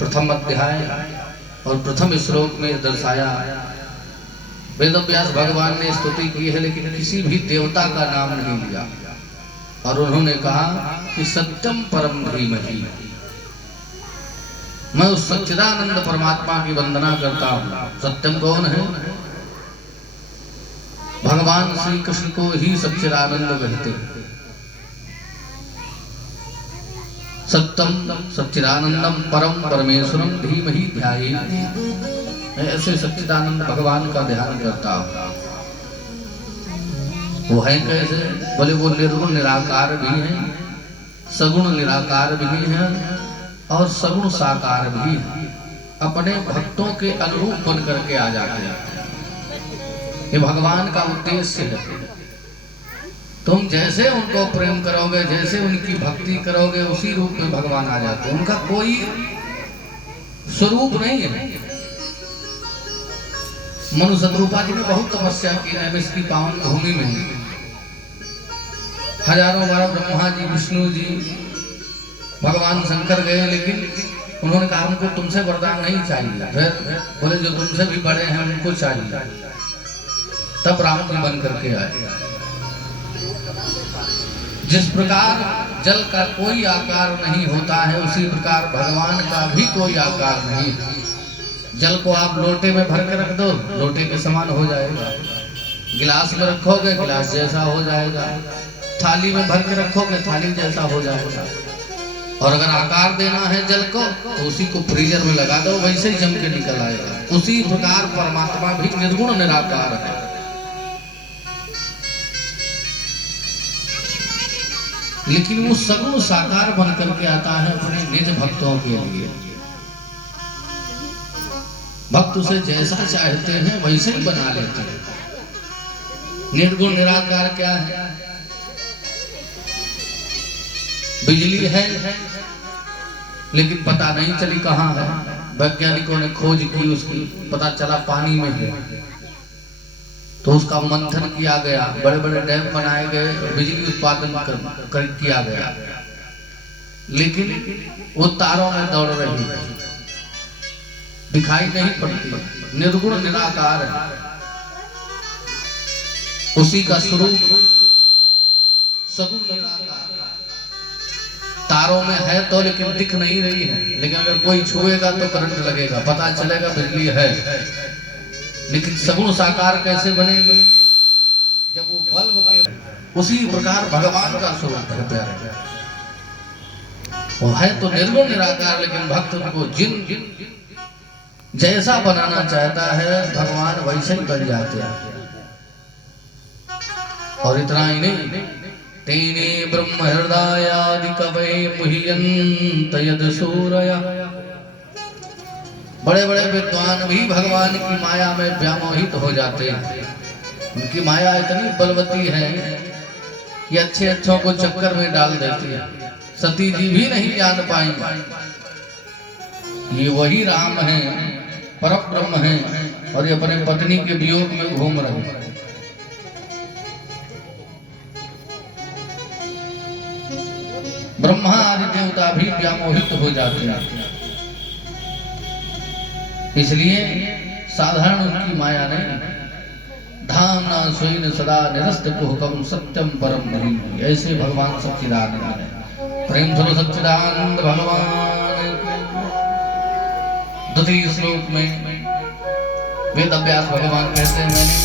प्रथम अध्याय और प्रथम श्लोक में दर्शाया। वेदव्यास भगवान ने स्तुति की है, लेकिन किसी भी देवता का नाम नहीं लिया और उन्होंने कहा कि सत्यम परम धीमहि, मैं उस सच्चिदानंद परमात्मा की वंदना करता हूँ। सत्यम कौन है? भगवान श्री कृष्ण को ही सच्चिदानंद कहते हैं। सत्यम सच्चिदानंदम परम परमेश्वरम धीमहि ध्यायेत्। ऐसे सच्चिदानंद भगवान का ध्यान करता हूँ। वो है कैसे? बोले वो निर्गुण निराकार भी है, सगुण निराकार भी है और सगुण साकार भी है। अपने भक्तों के अनुरूप बन करके आ जाते हैं। ये भगवान का उद्देश्य है। तुम जैसे उनको प्रेम करोगे, जैसे उनकी भक्ति करोगे, उसी रूप में भगवान आ जाते हैं। उनका कोई स्वरूप नहीं है। मनु शत्रुपा जी ने बहुत तपस्या की नैमिष की पावन भूमि में। हजारों बार ब्रह्मा जी, विष्णु जी, भगवान शंकर गए, लेकिन उन्होंने कहा हमको तुमसे वरदान नहीं चाहिए। फिर बोले जो तुमसे भी बड़े हैं उनको चाहिए। तब राम जी बन करके आए। जिस प्रकार जल का कोई आकार नहीं होता है, उसी प्रकार भगवान का भी कोई आकार नहीं। जल को आप लोटे में भर के रख दो, लोटे के समान हो जाएगा। गिलास में रखोगे, गिलास जैसा हो जाएगा। थाली में भर के रखोगे, थाली जैसा हो जाएगा। और अगर आकार देना है जल को, तो उसी को फ्रीजर में लगा दो, वैसे ही जम के निकल आएगा। उसी प्रकार परमात्मा भी निर्गुण निराकार है। लेकिन वो सगुण साकार बन करके आता है अपने निज भक्तों के लिए। भक्त उसे जैसा चाहते हैं वैसे ही बना लेते हैं। निर्गुण निराकार क्या है? बिजली है, लेकिन पता नहीं चली कहाँ है। वैज्ञानिकों ने खोज की, उसकी पता चला पानी में है। तो उसका मंथन किया गया, बड़े बड़े डैम बनाए गए, बिजली उत्पादन किया गया, लेकिन वो तारों में दौड़ रही है, दिखाई नहीं पड़ती। निर्गुण निराकार है। उसी का स्वरूप सगुण निराकार तारों में है तो, लेकिन दिख नहीं रही है। लेकिन अगर कोई छुएगा तो करंट लगेगा, पता चलेगा बिजली है। लेकिन सगुण साकार कैसे बनेगी? जब वो बल्ब के उसी प्रकार भगवान का स्वरूप है प्यारे। वो है तो निर्गुण निराकार, लेकिन भक्त उनको जिन जैसा बनाना चाहता है भगवान वैसे ही बन जाते हैं। और इतना ही नहीं, तेने ब्रह्म हृदयादि कवये मुह्यन्त यद सूरया। बड़े बड़े विद्वान भी भगवान की माया में व्यामोहित हो जाते हैं। उनकी माया इतनी बलवती है कि अच्छे अच्छों को चक्कर में डाल देती है। सती जी भी नहीं जान पाएंगे ये वही राम है, परब्रह्म है, और ये अपने पत्नी के वियोग में घूम रहे हैं। ब्रह्मा आदि देवता भी व्यामोहित हो जाते हैं। इसलिए साधारण उनकी माया नहीं। धामना स्वयं सदा निरस्त कुहकम सत्यम परम धीमहि। ऐसे भगवान सच्चिदानंद है। प्रेम स्वरूप सच्चिदानंद भगवान। द्वितीय श्लोक में वेदव्यास भगवान कहते हैं, मैंने